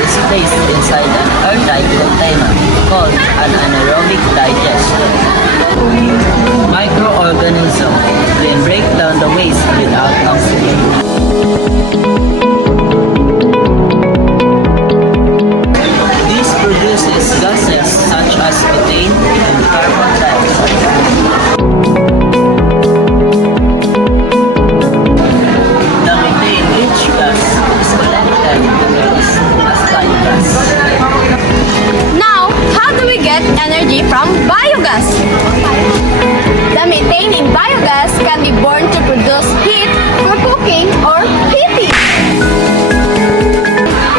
is placed inside an airtight container called an anaerobic digester. Microorganisms then break down the waste without oxygen. This produces gases such as methane and carbon dioxide. The methane-rich gas is collected and released as fine gas. Now, how do we get energy from biogas? The methane in biogas can be burned to produce heat for cooking or heating.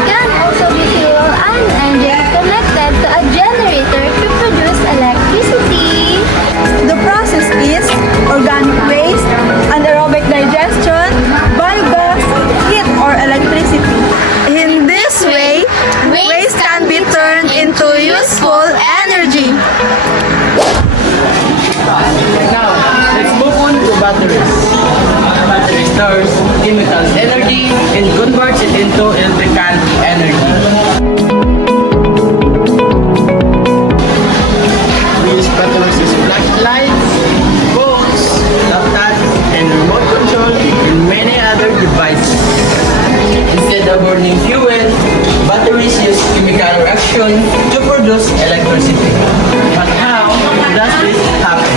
Can also be fuel and engine connected to a generator to produce electricity. The process is organic waste, anaerobic digestion, biogas, heat or electricity. In this way, waste can be turned into useful energy. Now, let's move on to batteries. Battery stores chemical energy and converts it into electrical energy. We use batteries as flashlights, phones, laptops, and remote control and many other devices. Instead of burning fuel, batteries use chemical reaction to produce electricity. But how does this happen?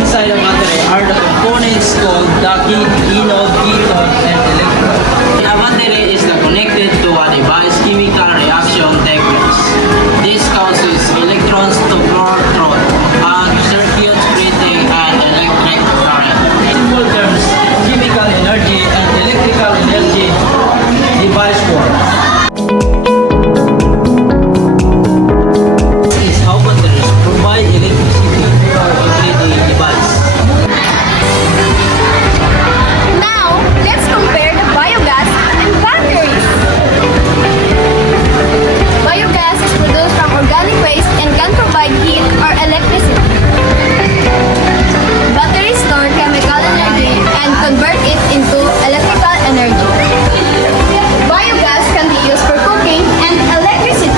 Inside a battery are the components called the anode, cathode, and electrode. A battery is connected to a device chemical reaction techniques. This causes electrons to protron and circuits creating an electric current. In simple terms, chemical energy and electrical energy device works. This is how batteries provide electricity for everyday device. Now, let's compare the biogas and batteries. Biogas is produced from organic waste and can provide heat or electricity. Batteries store chemical energy and convert it into electrical energy. Biogas can be used for cooking and electricity.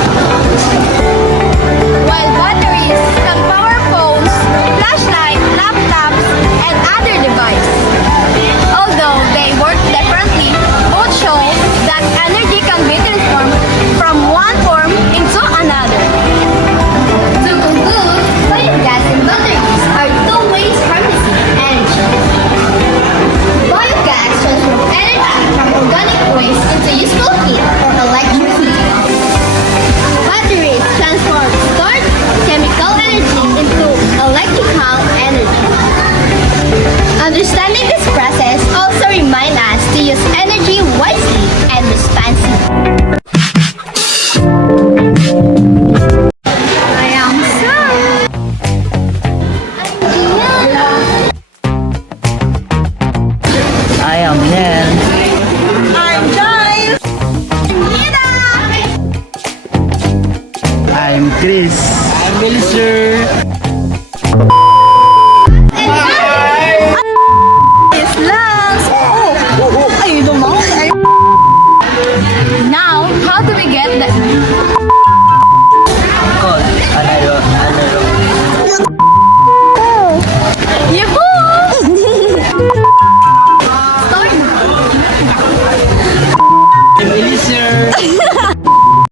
While batteries can power phones, flashlights, laptops, and other devices. Although they work differently, both show that energy can be transformed from one form into another. To conclude, biogas and batteries are two ways harnessing energy. Biogas transforms energy from organic waste into useful heat or electricity. Batteries transform stored chemical energy into electrical energy. Understanding this process also reminds us to use energy wisely and responsibly. I am Sam. I am